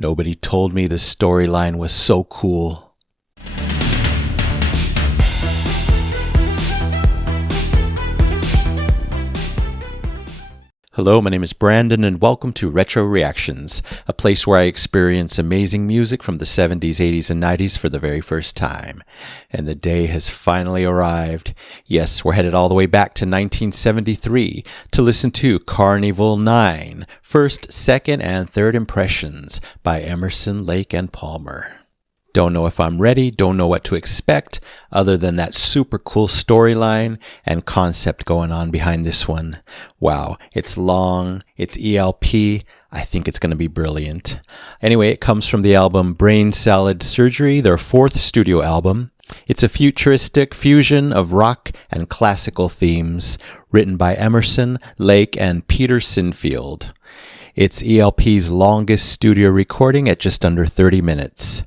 Nobody told me the storyline was so cool. Hello, my name is Brandon and welcome to Retro Reactions, a place where I experience amazing music from the 70s, 80s, and 90s for the very first time. And the day has finally arrived. Yes, we're headed all the way back to 1973 to listen to Karn Evil 9, First, Second, and Third Impressions by Emerson, Lake, and Palmer. Don't know if I'm ready, don't know what to expect, other than that super cool storyline and concept going on behind this one. Wow, it's long, it's ELP, I think it's going to be brilliant. Anyway, it comes from the album Brain Salad Surgery, their fourth studio album. It's a futuristic fusion of rock and classical themes, written by Emerson, Lake, and Peter Sinfield. It's ELP's longest studio recording at just under 30 minutes.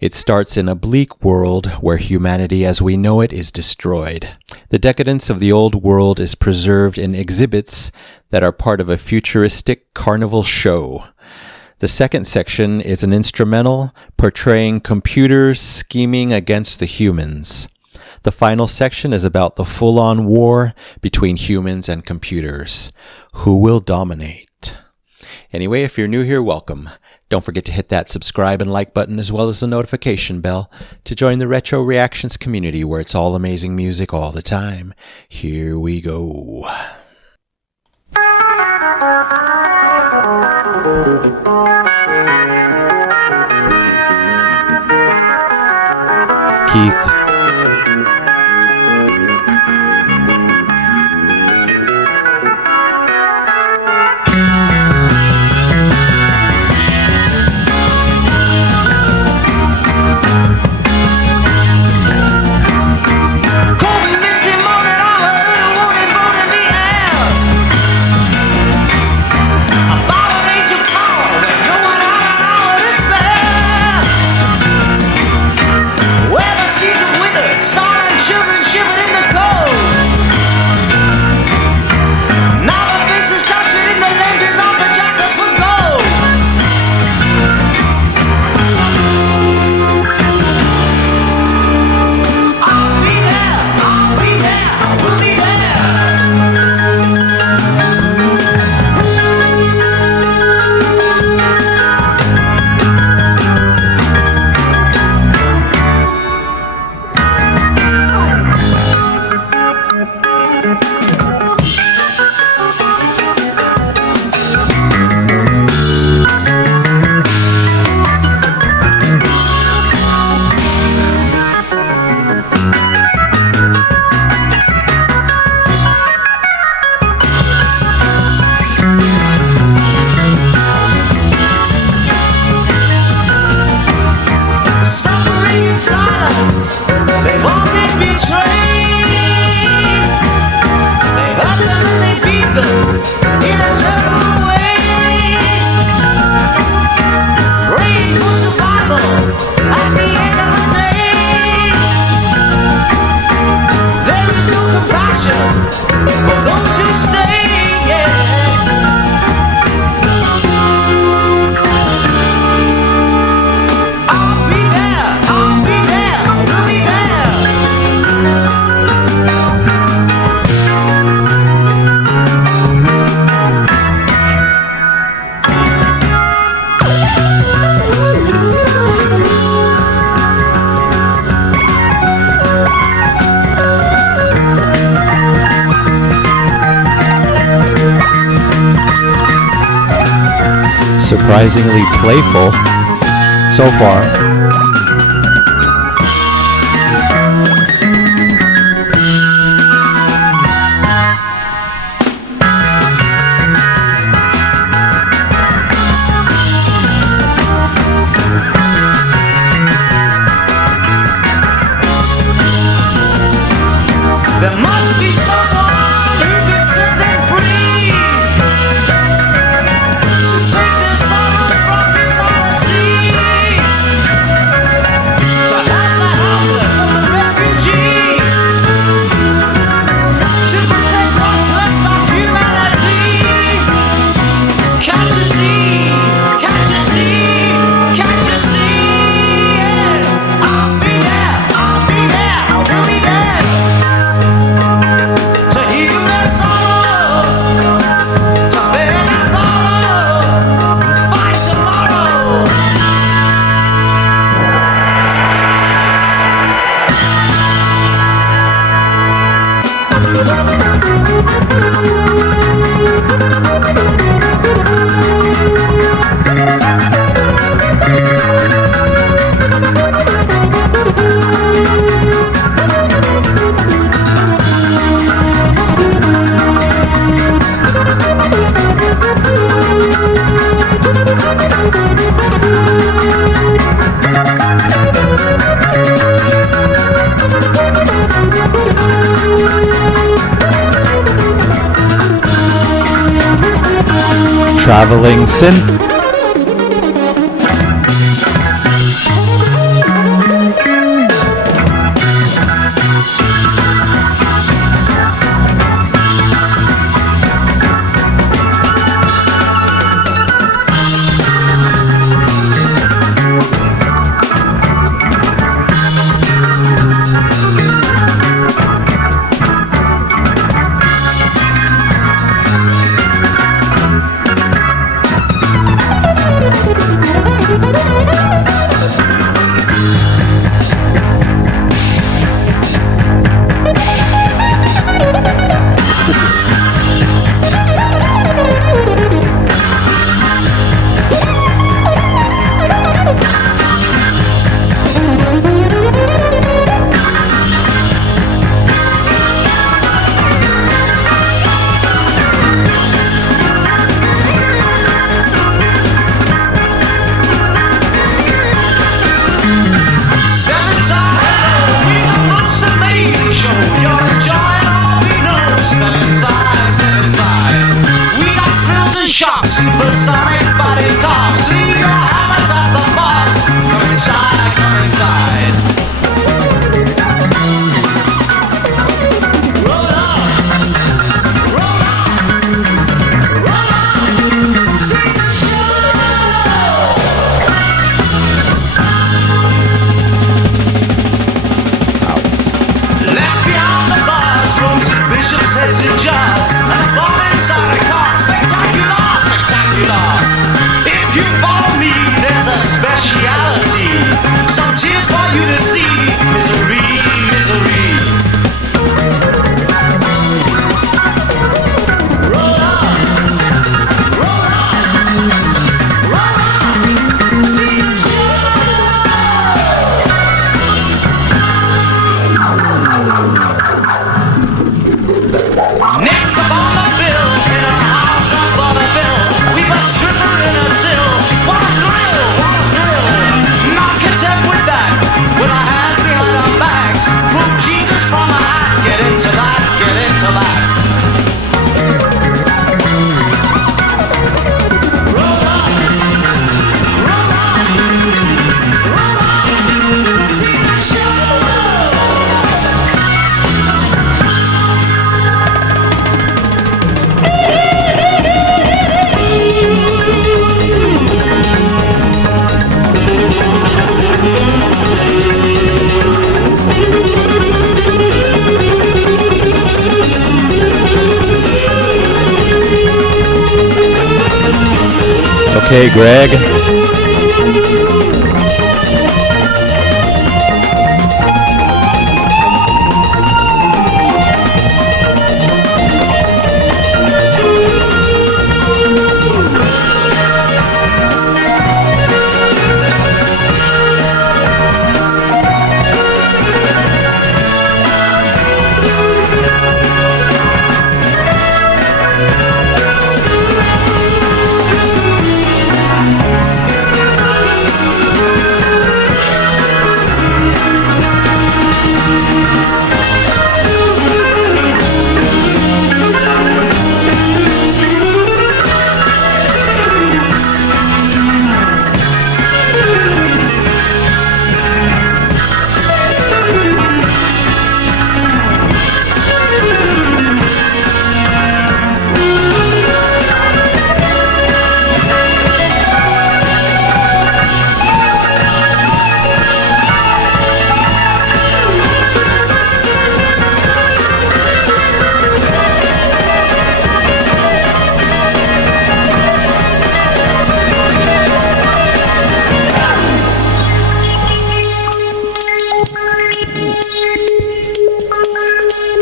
It starts in a bleak world where humanity as we know it is destroyed. The decadence of the old world is preserved in exhibits that are part of a futuristic carnival show. The second section is an instrumental portraying computers scheming against the humans. The final section is about the full-on war between humans and computers. Who will dominate? Anyway, if you're new here, welcome. Don't forget to hit that subscribe and like button as well as the notification bell to join the Retro Reactions community where it's all amazing music all the time. Here we go. Keith. Surprisingly playful so far. There must be someone who can set them free to take this sorrow from this sea. traveling synth. Supersonic body car. See your hammers at the bars. Come inside, come inside. Roll on, roll on, roll on. See the show. Left behind the bars, roads and bishops' heads in jars, and bomb inside a car. Spectacular. If you follow me, there's a speciality. Some tears for you to see. Misery, misery. Roll on, roll on, roll on. See the show. Next up on the bill, in a house up on the bill. Stripper in a till. What a thrill, what a thrill. Not content with that, with our hands behind our backs. Move Jesus from a hat. Get into that, get into that. Roll on, roll on, roll on. See the show. Okay, Greg.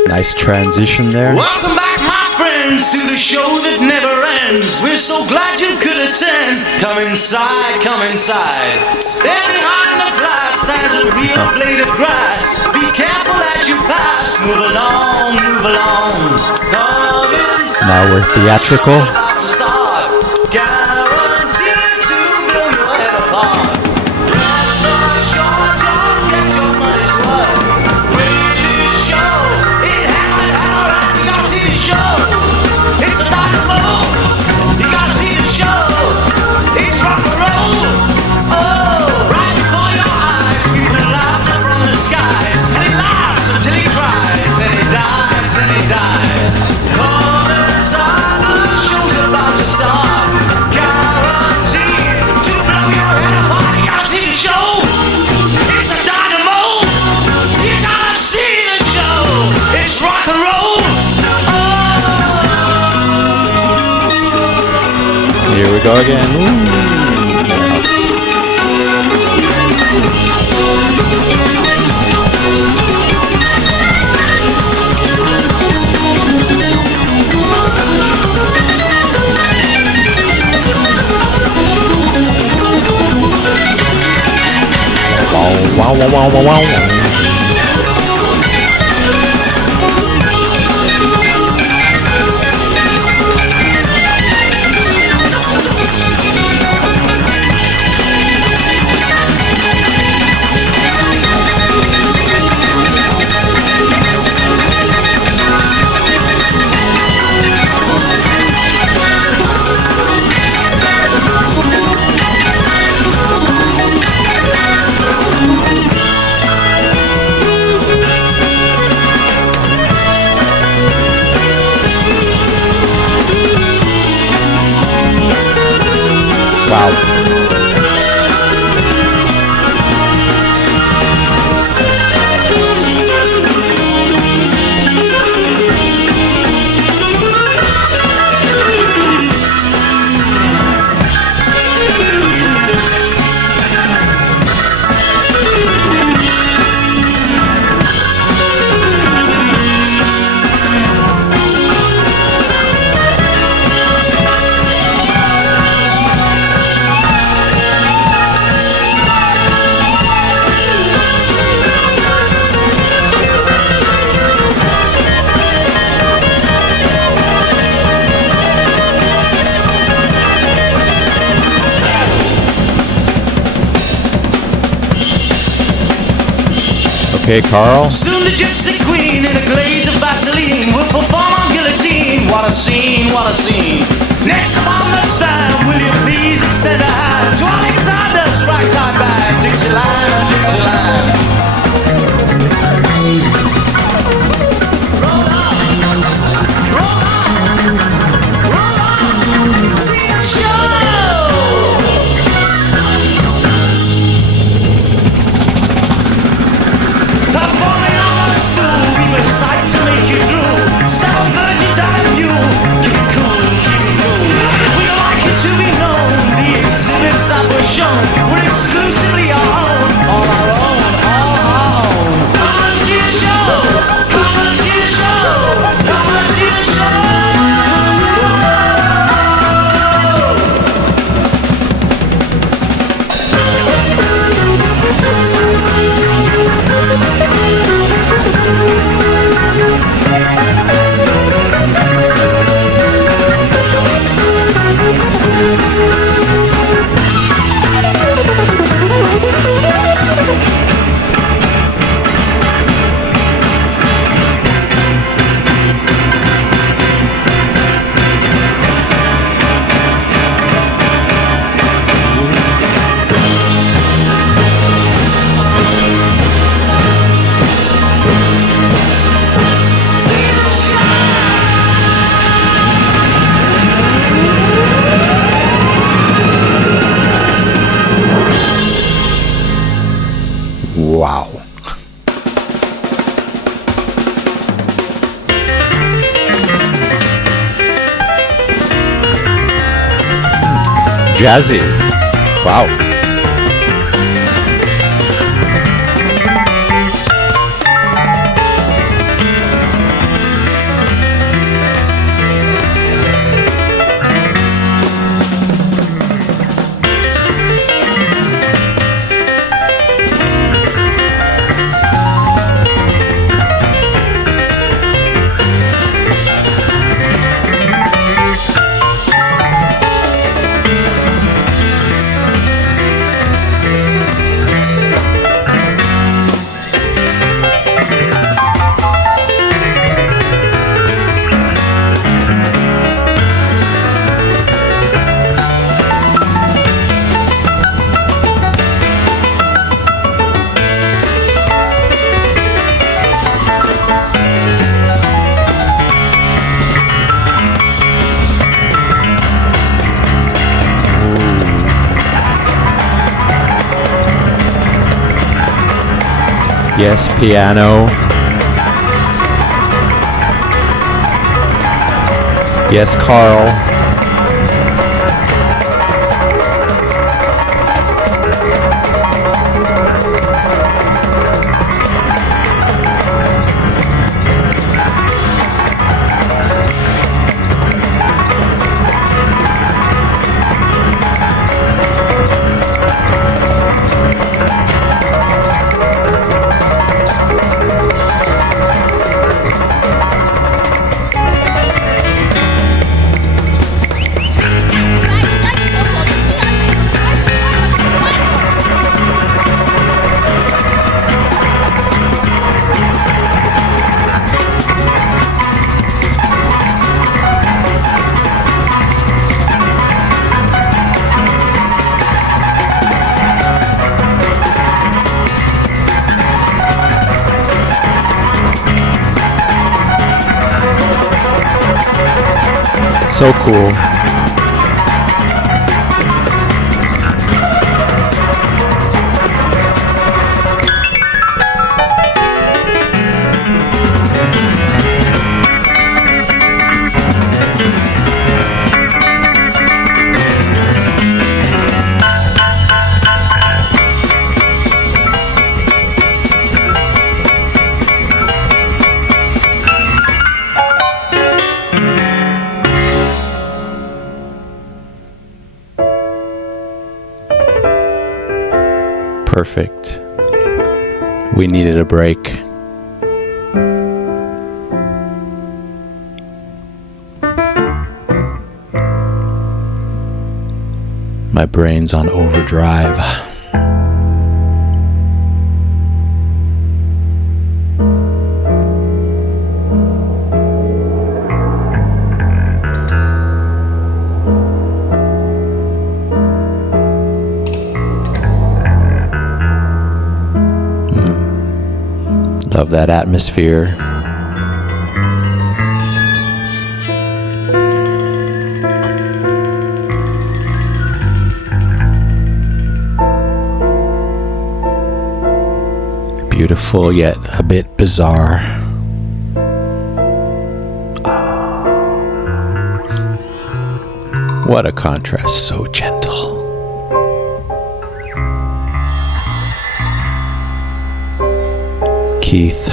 Nice transition there. Welcome back, my friends, to the show that never ends. We're so glad you could attend. Come inside, come inside. There behind the glass stands a real blade of grass. Be careful as you pass. Move along, move along. Come inside. Now we're theatrical. Guaranteed to blow your head apart. Life's so short, don't get your money's worth. Wait this show. It happened, alright, you gotta see the show. It's a dynamo. You gotta see the show. we go again. Ooh. Wow, wow, wow, wow, wow. Wow. Okay, Carl. Soon the gypsy queen in a glaze of Vaseline will perform on guillotine. What a scene, what a scene. Next up on the stand, will you please extend a hand to Alexander's ragtime band, Dixieland, Dixieland. Roll on, roll on, roll on, see the show. Sight to make you through. 7 virgins out of you. Keep it cool, keep it cool. We don't like it to be known. The exhibits that were shown were exclusively our own. All our own, all our own. Come and see the show. Come and see the show. Come and see the show. Wow. Jazzy. Wow. Yes, piano. Yes, Carl. So cool. Perfect. We needed a break. My brain's on overdrive. Love that atmosphere. Beautiful yet a bit bizarre. What a contrast, so gentle. Keith.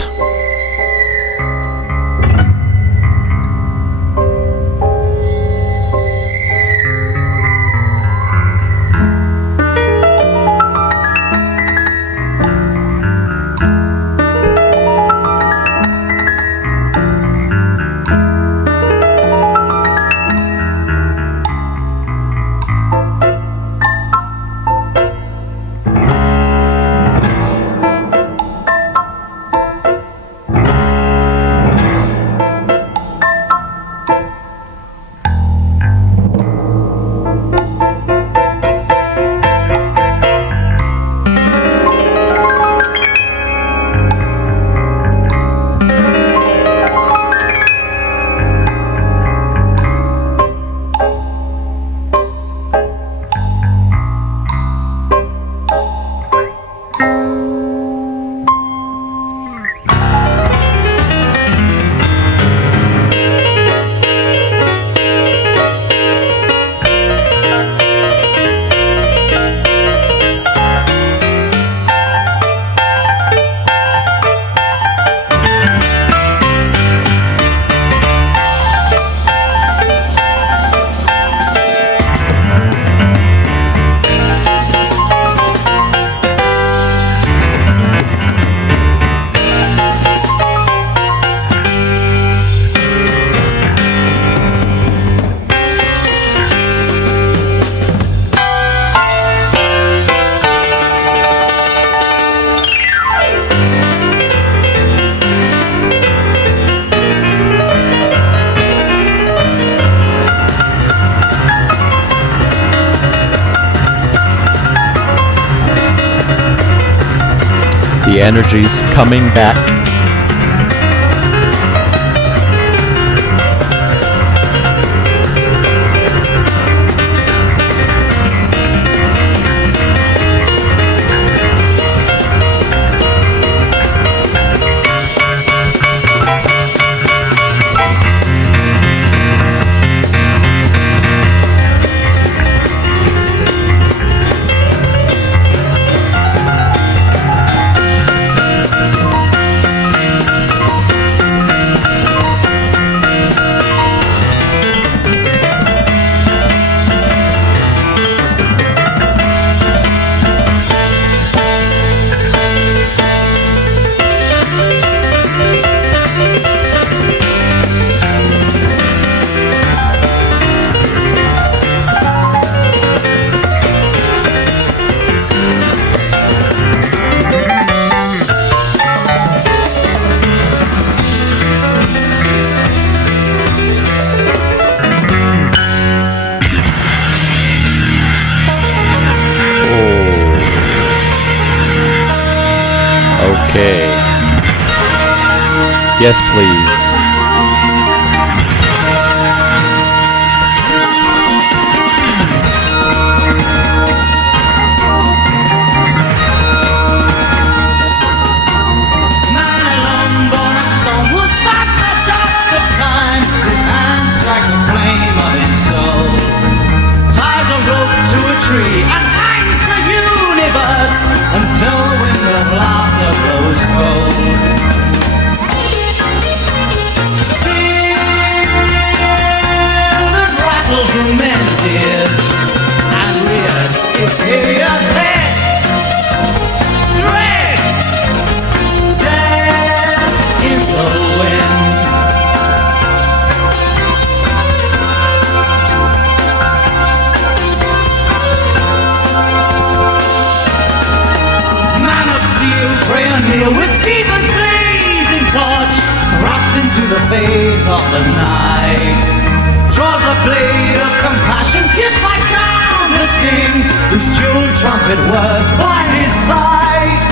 The energy's coming back. Okay. Yes, please. pray and kneel with fever's blazing torch, thrust into the phase of the night. Draws a blade of compassion, kissed by countless kings, whose jeweled trumpet words blind his sight.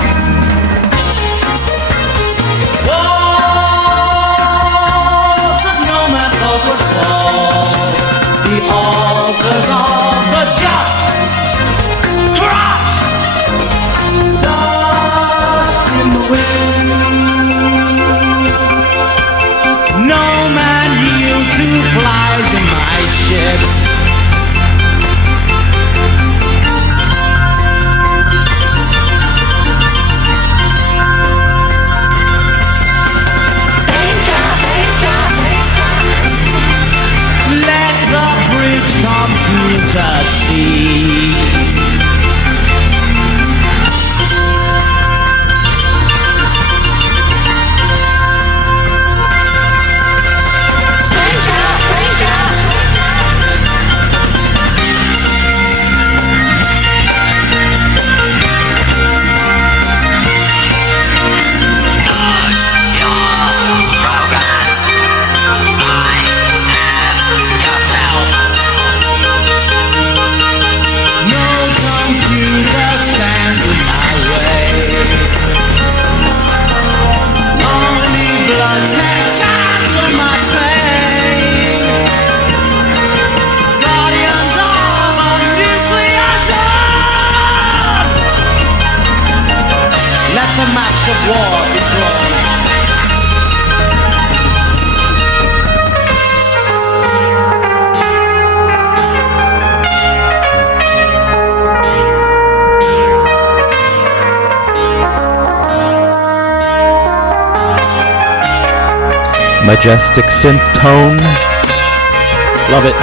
Walls that no man thought would fall, the altars of the just, crushed, dust in the wind. No man yields who flies in my ship. Let the bridge computer speak. The match of war be drawn. Majestic synth tone. Love it.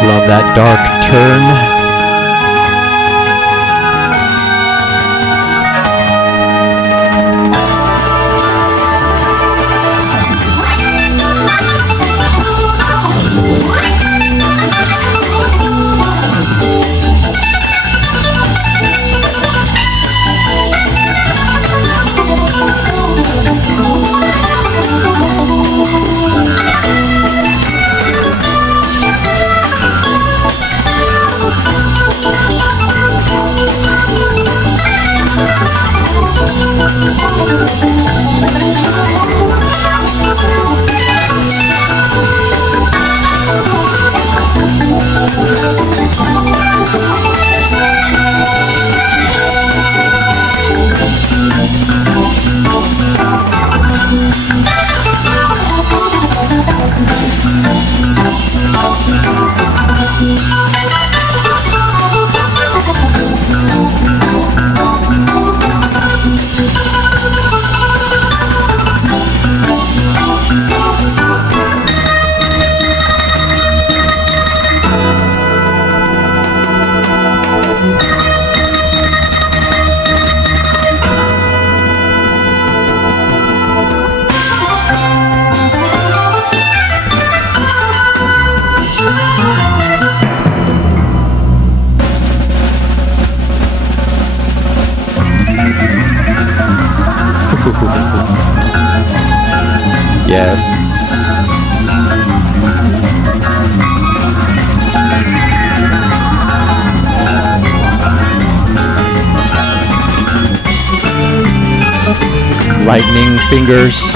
Love that dark turn. Yes. lightning fingers.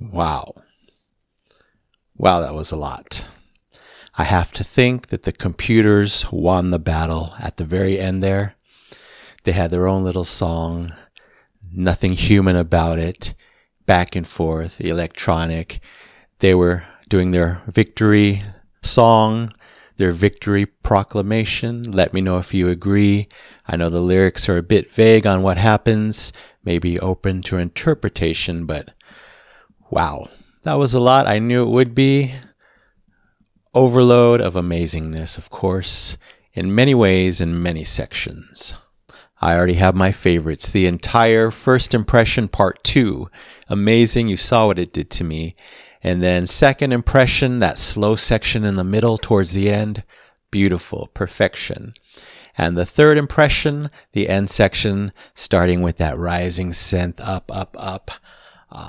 Wow. Wow, that was a lot. I have to think that the computers won the battle at the very end there. They had their own little song, nothing human about it, back and forth, electronic. They were doing their victory song, their victory proclamation. Let me know if you agree. I know the lyrics are a bit vague on what happens, maybe open to interpretation, but wow, that was a lot. I knew it would be. Overload of amazingness, of course, in many ways, in many sections. I already have my favorites. The entire First Impression Part 2. Amazing. You saw what it did to me. And then Second Impression, that slow section in the middle towards the end. Beautiful. Perfection. And the Third Impression, the end section, starting with that rising synth up, up, up.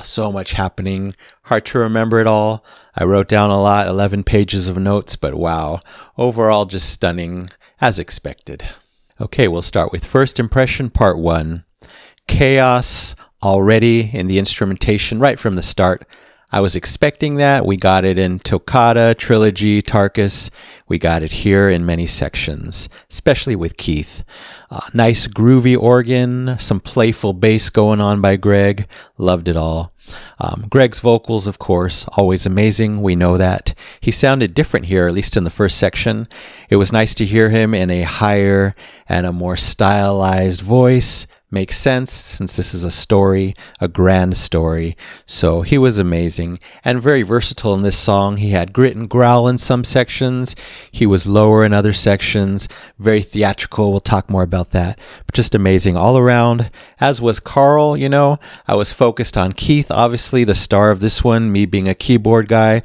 So much happening. Hard to remember it all. I wrote down a lot, 11 pages of notes, but wow. Overall, just stunning, as expected. Okay, we'll start with First Impression Part 1. Chaos already in the instrumentation right from the start. I was expecting that. We got it in Toccata, Trilogy, Tarkus. We got it here in many sections, especially with Keith. Nice groovy organ, some playful bass going on by Greg. Loved it all. Greg's vocals, of course, always amazing. We know that. He sounded different here, at least in the first section. It was nice to hear him in a higher and a more stylized voice. Makes sense since this is a story, a grand story. So he was amazing and very versatile in this song. He had grit and growl in some sections. He was lower in other sections. Very theatrical. We'll talk more about that. But just amazing all around. As was Carl, I was focused on Keith, obviously the star of this one, me being a keyboard guy.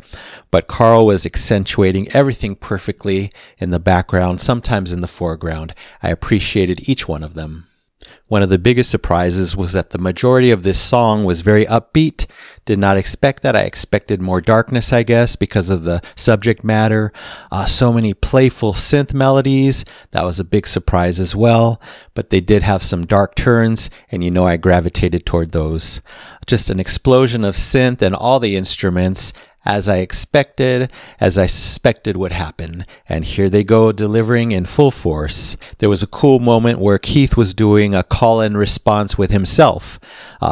But Carl was accentuating everything perfectly in the background, sometimes in the foreground. I appreciated each one of them. One of the biggest surprises was that the majority of this song was very upbeat. Did not expect that. I expected more darkness, I guess, because of the subject matter. So many playful synth melodies. That was a big surprise as well. But they did have some dark turns, and I gravitated toward those. Just an explosion of synth and all the instruments, as I expected, as I suspected would happen. And here they go, delivering in full force. There was a cool moment where Keith was doing a call-in response with himself.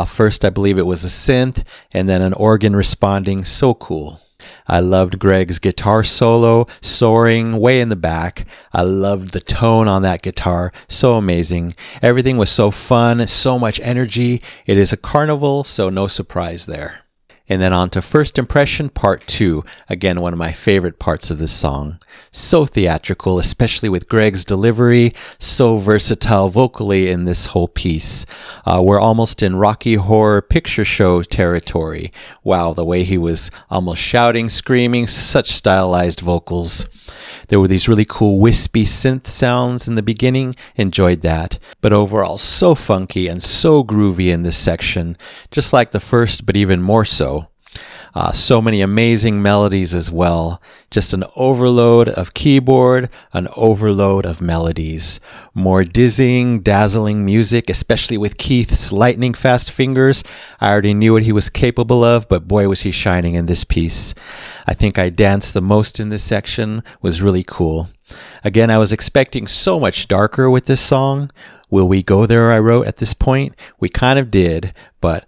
First, I believe it was a synth, and then an organ responding. So cool. I loved Greg's guitar solo, soaring way in the back. I loved the tone on that guitar. So amazing. Everything was so fun, so much energy. It is a carnival, so no surprise there. And then on to First Impression Part 2. Again, one of my favorite parts of this song. So theatrical, especially with Greg's delivery. So versatile vocally in this whole piece. We're almost in Rocky Horror Picture Show territory. Wow, the way he was almost shouting, screaming, such stylized vocals. There were these really cool wispy synth sounds in the beginning. Enjoyed that. But overall, so funky and so groovy in this section. Just like the first, but even more so. So many amazing melodies as well. Just an overload of keyboard, an overload of melodies. More dizzying, dazzling music, especially with Keith's lightning fast fingers. I already knew what he was capable of, but boy was he shining in this piece. I think I danced the most in this section. Was really cool. Again, I was expecting so much darker with this song. Will we go there, I wrote at this point. We kind of did, but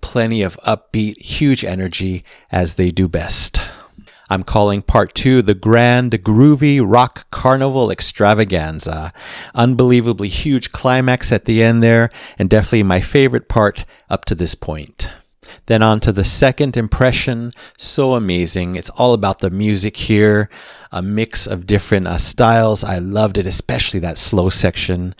plenty of upbeat, huge energy as they do best. I'm calling Part 2 the Grand Groovy Rock Carnival Extravaganza. Unbelievably huge climax at the end there, and definitely my favorite part up to this point. Then on to the Second Impression. So amazing. It's all about the music here. A mix of different styles. I loved it, especially that slow section.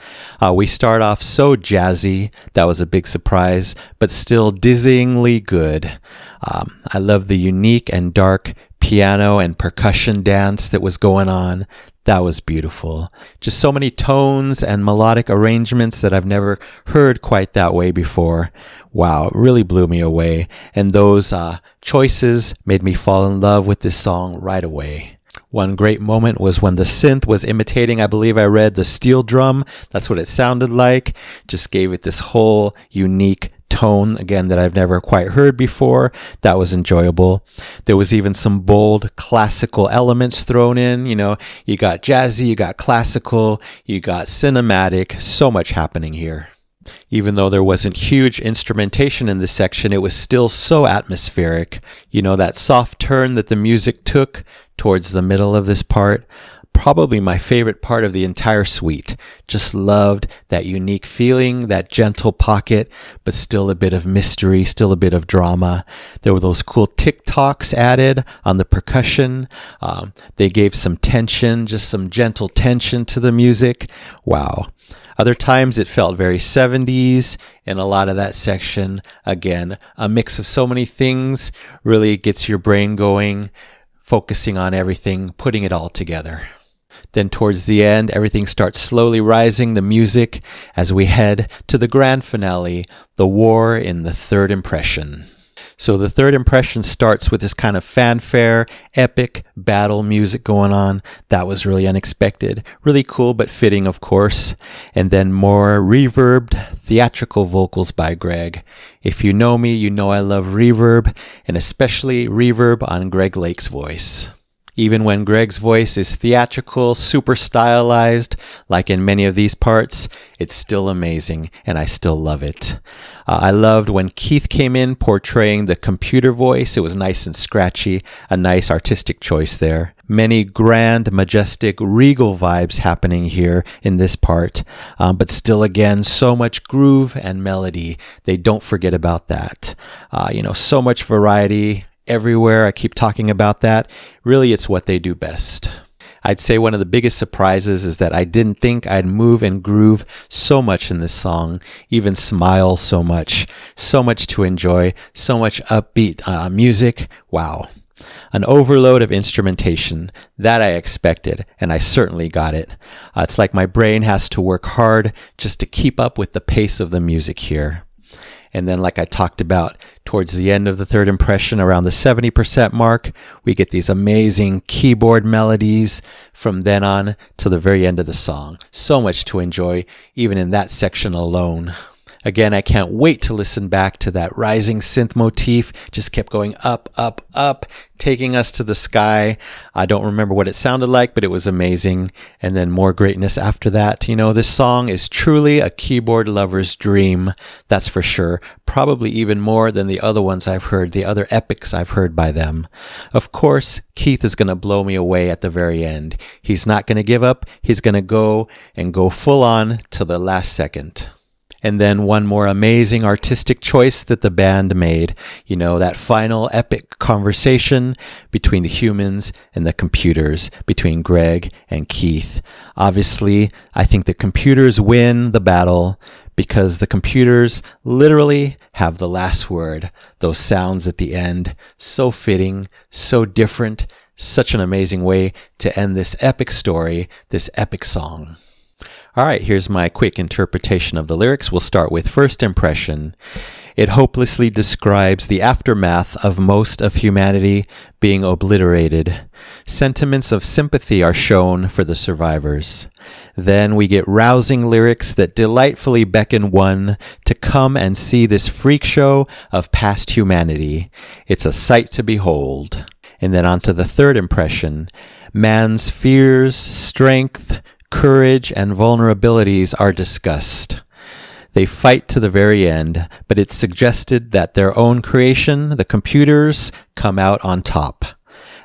We start off so jazzy. That was a big surprise, but still dizzyingly good. I love the unique and dark piano and percussion dance that was going on. That was beautiful. Just so many tones and melodic arrangements that I've never heard quite that way before. Wow, it really blew me away. And those choices made me fall in love with this song right away. One great moment was when the synth was imitating, I believe I read, the steel drum. That's what it sounded like. Just gave it this whole unique tone, again, that I've never quite heard before. That was enjoyable. There was even some bold classical elements thrown in. You got jazzy, you got classical, you got cinematic. So much happening here. Even though there wasn't huge instrumentation in this section, it was still so atmospheric. That soft turn that the music took towards the middle of this part. Probably my favorite part of the entire suite. Just loved that unique feeling, that gentle pocket, but still a bit of mystery, still a bit of drama. There were those cool tick-tocks added on the percussion. They gave some tension, just some gentle tension to the music. Wow. Other times it felt very 70s in a lot of that section. Again, a mix of so many things really gets your brain going, focusing on everything, putting it all together. Then towards the end, everything starts slowly rising, the music, as we head to the grand finale, the war in the Third Impression. So the Third Impression starts with this kind of fanfare, epic battle music going on. That was really unexpected. Really cool, but fitting, of course. And then more reverbed, theatrical vocals by Greg. If you know me, you know I love reverb, and especially reverb on Greg Lake's voice. Even when Greg's voice is theatrical, super stylized, like in many of these parts, it's still amazing, and I still love it. I loved when Keith came in portraying the computer voice. It was nice and scratchy, a nice artistic choice there. Many grand, majestic, regal vibes happening here in this part, but still, again, so much groove and melody. They don't forget about that. So much variety everywhere. I keep talking about that. Really, it's what they do best. I'd say one of the biggest surprises is that I didn't think I'd move and groove so much in this song, even smile so much to enjoy, so much upbeat music. Wow. An overload of instrumentation. That I expected, and I certainly got it. It's like my brain has to work hard just to keep up with the pace of the music here. And then, like I talked about, towards the end of the third impression, around the 70% mark, we get these amazing keyboard melodies from then on to the very end of the song. So much to enjoy, even in that section alone. Again, I can't wait to listen back to that rising synth motif. Just kept going up, up, up, taking us to the sky. I don't remember what it sounded like, but it was amazing. And then more greatness after that. This song is truly a keyboard lover's dream. That's for sure. Probably even more than the other ones I've heard, the other epics I've heard by them. Of course, Keith is going to blow me away at the very end. He's not going to give up. He's going to go full on to the last second. And then one more amazing artistic choice that the band made, that final epic conversation between the humans and the computers, between Greg and Keith. Obviously, I think the computers win the battle because the computers literally have the last word. Those sounds at the end, so fitting, so different, such an amazing way to end this epic story, this epic song. All right, here's my quick interpretation of the lyrics. We'll start with first impression. It hopelessly describes the aftermath of most of humanity being obliterated. Sentiments of sympathy are shown for the survivors. Then we get rousing lyrics that delightfully beckon one to come and see this freak show of past humanity. It's a sight to behold. And then on to the third impression. Man's fears, strength, courage, and vulnerabilities are discussed. They fight to the very end, but it's suggested that their own creation, the computers, come out on top.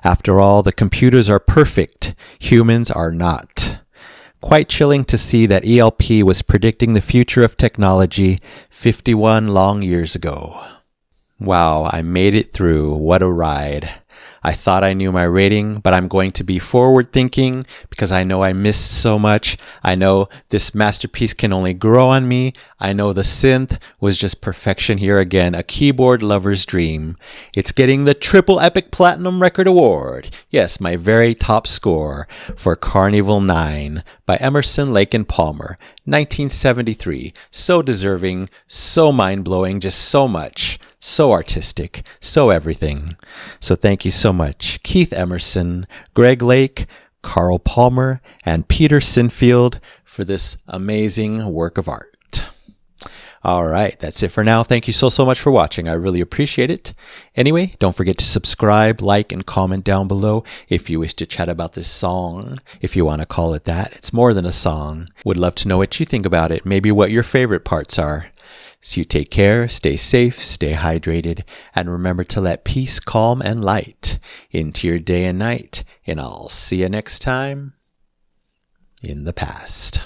After all, the computers are perfect. Humans are not. Quite chilling to see that ELP was predicting the future of technology 51 long years ago. Wow, I made it through. What a ride. I thought I knew my rating, but I'm going to be forward thinking because I know I missed so much. I know this masterpiece can only grow on me. I know the synth was just perfection here again, a keyboard lover's dream. It's getting the Triple Epic Platinum Record Award. Yes, my very top score for Karn Evil 9 by Emerson, Lake and Palmer, 1973. So deserving, so mind-blowing, just so much. So artistic, so everything. So thank you so much, Keith Emerson, Greg Lake, Carl Palmer, and Peter Sinfield for this amazing work of art. All right, that's it for now. Thank you so much for watching. I really appreciate it. Anyway, don't forget to subscribe, like, and comment down below if you wish to chat about this song, if you want to call it that. It's more than a song. Would love to know what you think about it, maybe what your favorite parts are. So you take care, stay safe, stay hydrated, and remember to let peace, calm, and light into your day and night. And I'll see you next time in the past.